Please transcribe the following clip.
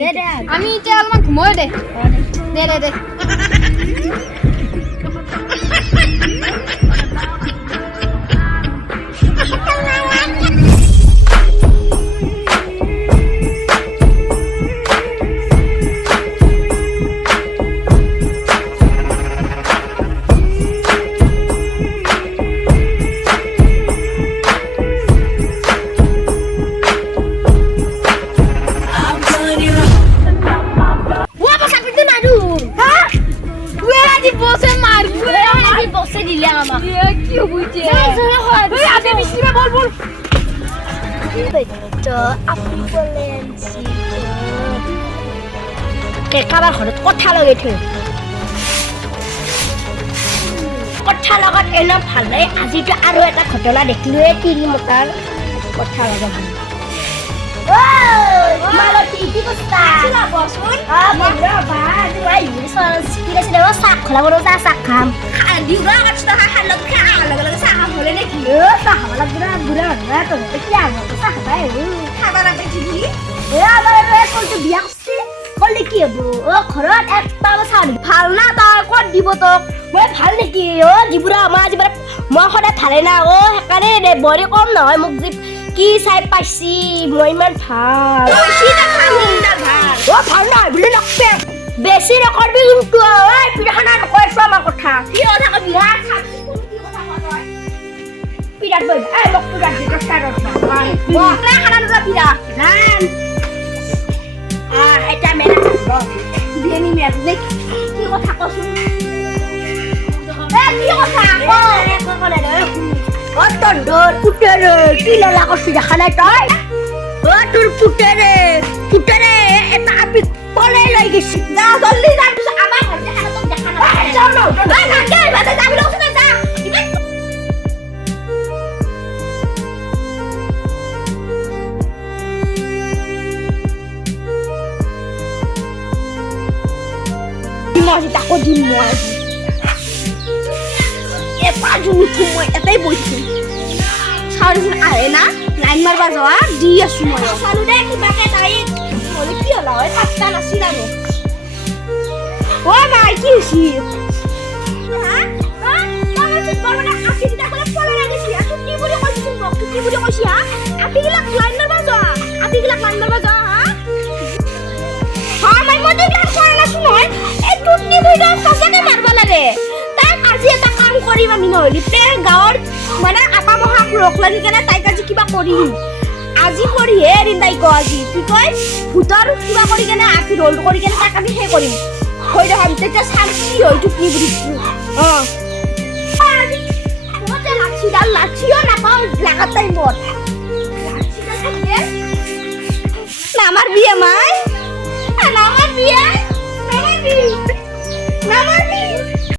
আমি এতিয়া অলপমান ঘুমোয় দে দে দে দে কাৰোবাৰ ঘৰত কথা লগাই থৈ কথা লগত এনে ভাল লাগে আজিতো আৰু এটা ঘটনা দেখিলোৱে তিনি মতাৰ কথা লগা ভাল চাহ খোলা বনো চাহ খাম বিয়া কৰছে কি হব ও ঘৰত একটা চাউল ভাল না তই ক'ত দিব তোক মই ভাল নেকি ও দিবুৰা আমাৰ আজি মই সদায় ভালে না ও সেইকাৰণে বৰি কম নহয় মোক কি চাই পাইছি মই ইমান ভাল ও ভাল নহয় বুলি নকছে বেছি নকৰবি কিন্তু ঐ পিঠাখানা নকৈছো আমাৰ কথা কি কথা কবি পিঠাত বই এই মোক পিঠাত দি দস্তাৰত মই খানা নৰা পিঠা নান এটা মেলা বিয়ানি মেলা কি কথা কচোন কি কথা তোর পুটেরে কি ললা করছি দেখা নাই তই ও তোর পুটেরে এটা আপি পলে লই গেছি যা জলদি যা আমার ঘর দেখা তো দেখা না যাও না না কে বাদে যাবি লোক না যা মই তাকো দিম মই পাঁচজনী মই এটাই বইছো চাৰিজন আহে না লাইন মাৰবা যোৱা দি আছো মই চালো দে কিবাকে তাই হ'লে কি হ'ল হয় পাঁচটা নাছিল আৰু ও মাই কি হৈছি কৰিম আমি নহলি গাঁৱৰ মানে আপা মহাক ৰখ লাগি কেনে তাইক আজি কিবা কৰিম আজি কৰিহে এৰিম তাইক আজি কি কয় ভূতৰ কিবা কৰি কেনে আপি ৰোল কৰি কেনে তাক আমি সেই কৰিম হৈ দেখাম তেতিয়া শান্তি হৈ টুকনি বুলিছো মতে লাচিও নাপাওঁ লাগাত টাইমত লাচিডাল থাকে না আমার বিয়ে মা